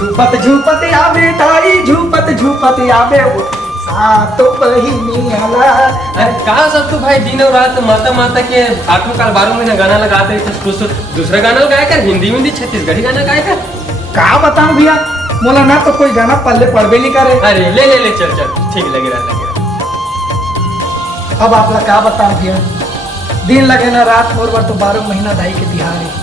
झूपत झूपत आवे ताई झूपत झूपत आवे वो सातो बहिनी आला। अरे का सब तू भाई दिन और रात माता माता के 8 काल 12 महीने गाना लगाते तो कुछ दूसरा गाना गाया कर, हिंदी हिंदी छत्तीसगढ़ी गाना गाया कर। का बताऊं भैया, मोला ना तो कोई गाना पल्ले पड़बे नहीं करे। अरे ले ले ले चल चल ठीक लगे रहा। अब आप लोग का बताऊं भैया, दिन लगे ना रात मोर बार तो 12 महीना दाई के तिहार है।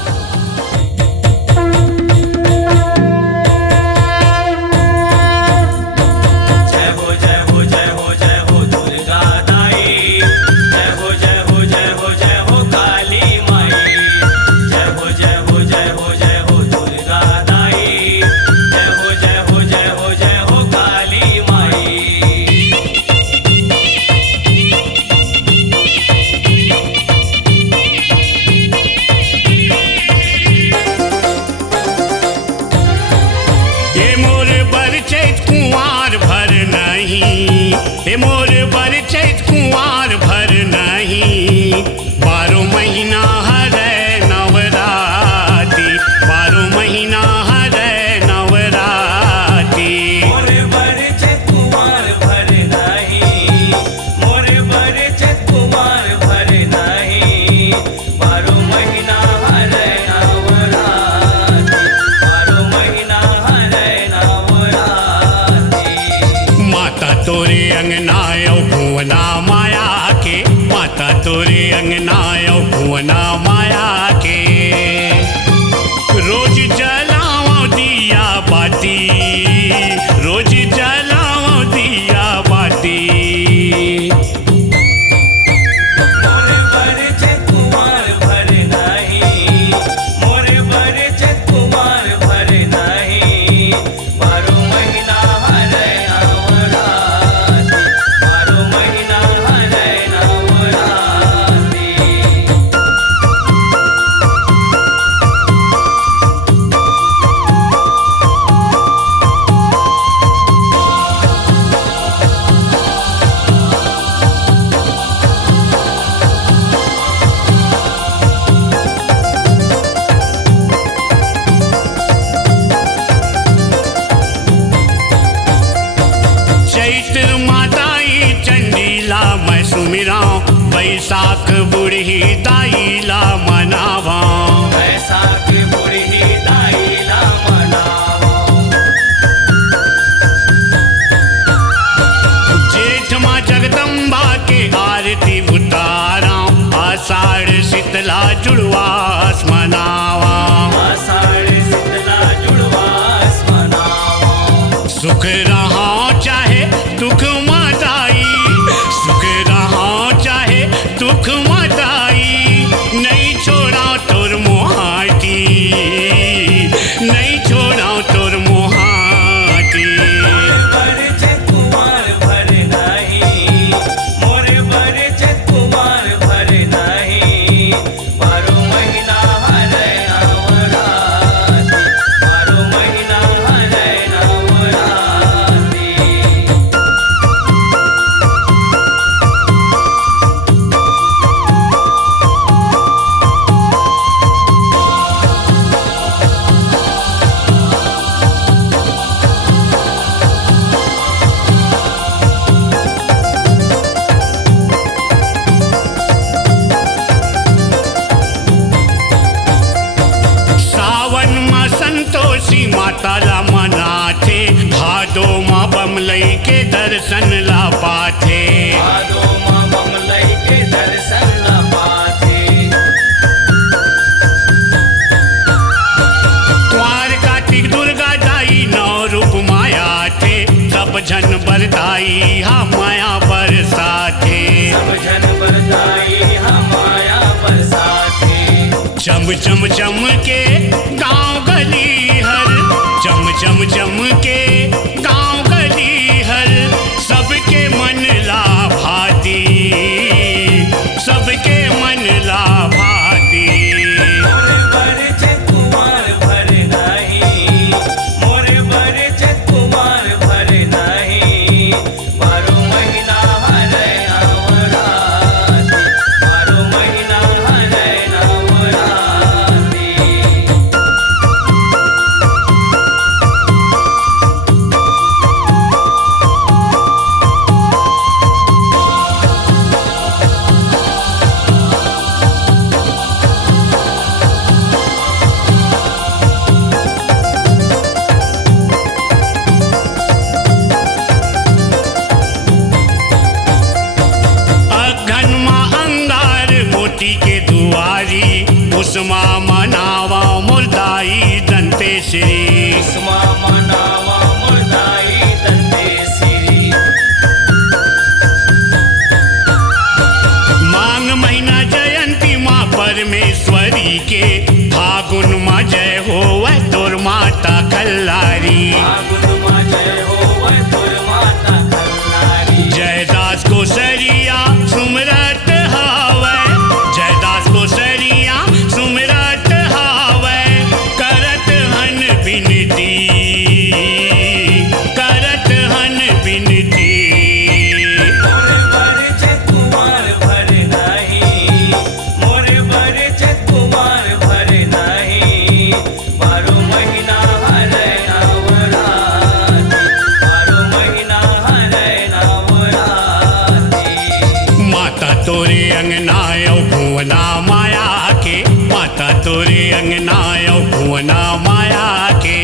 मोर बरचैत कुंवार भर नहीं, 12 महीना हरे नवराती, 12 महीना हरे नवराती। मोर बरचैत कुंवार भर नहीं, मोर बरचैत कुंवार भर नहीं, 12 महीना हरे नवराती, 12 महीना हरे नवराती। माता तोरे अंगनायो भुवना माया के, माता तोरे अंगनायो भुवना माया के, रोज जलाओ दिया बाती, रोज जलाओ दिया बाती। मोर बरचैत कुंवार भर नहीं, मोर बरचैत कुंवार भर नहीं, 12 महीना हरे नवराती, 12 महीना हरे नवराती। चैत्र माताई चंडीला मैं सुमिरा, बैसाख बुढ़ी दाईला मनावा, बैसाख बुढ़ी दाईला मनावा। जेठ माँ जगदम्बा के आरती उतारा, आषाढ़ शीतला जुड़वास मनावा, आषाढ़ शीतला जुड़वास मनावा। सुख रहा चाहे दुख मदाई, सुख रहा चाहे दुख मदाई, नहीं छोड़ा तोर मोहाटी, नहीं छोड़ा तोर मोहाटी। मोर बरचैत कुंवार भर नहीं, मोर बरचैत कुंवार भर नहीं, 12 महीना हरे नवराती, 12 महीना हरे नवराती। सावन माँ संतोषी माताला मनाथे, भादो माँ बमलई के दर्शन ला पाथे, भादो माँ बमलई के दर्शन ला पाथे। द्वार कार्तिक दुर्गा दाई 9 रूप माया थे, सब जन बरदाई हा माया बरसाथे, सब जन बरदाई हमाया बरसाती। चम चम चम के गाँव गली हर, चम चम चम के गाँव गली हर, सबके मन ला भाती, सबके मन ला भाती। मोर बरचैत कुंवार भर नहीं, मोर बरचैत कुंवार भर नहीं, 12 महीना हरे नवराती, 12 महीना हरे नवराती। कुसुमा मनावा मुर्दाई दंतेश्वरी कुसुमा मनावा मुर्दाई दंतेश्वरी मांग महीना जयंती माँ परमेश्वरी के फागुन माँ जय हो वह तोर माता कल्लारी फागुन माँ जय हो वह तोर माता कल्लारी जयदास को सरिया सुमरत हावै जयदास को सरिया सुमरत हावै करत हन बिनती करत हन बिनती मोरे बरच कुमार भर नहीं मोरे बरच कुमार भर नहीं 12 महीना हरे नवरात्रि 12 महीना हरे नवरात्रि माता तोरे अंगनायो भुवना माया के माता तोरे अंगनायो भुवना माया के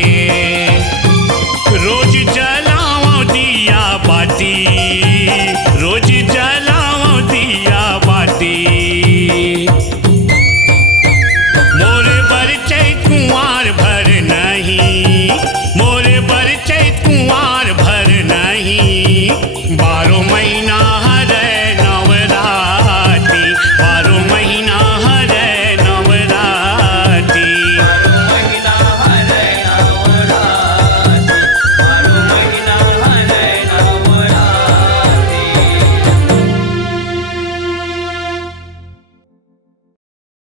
रोज जलाओ दिया बाती रोज जलाओ दिया बाती मोरे बरचै कुंवार भर नहीं मोरे बरचै कुंवार भर नहीं 12 महीना